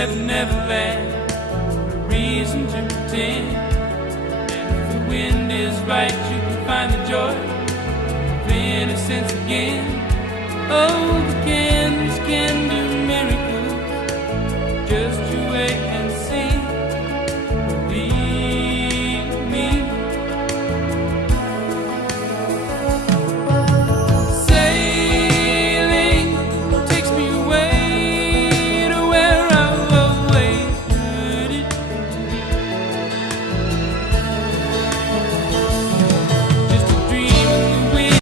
never, never lack a reason to pretend. And if the wind is right, you can find the joy of innocence again. Oh, the candles can do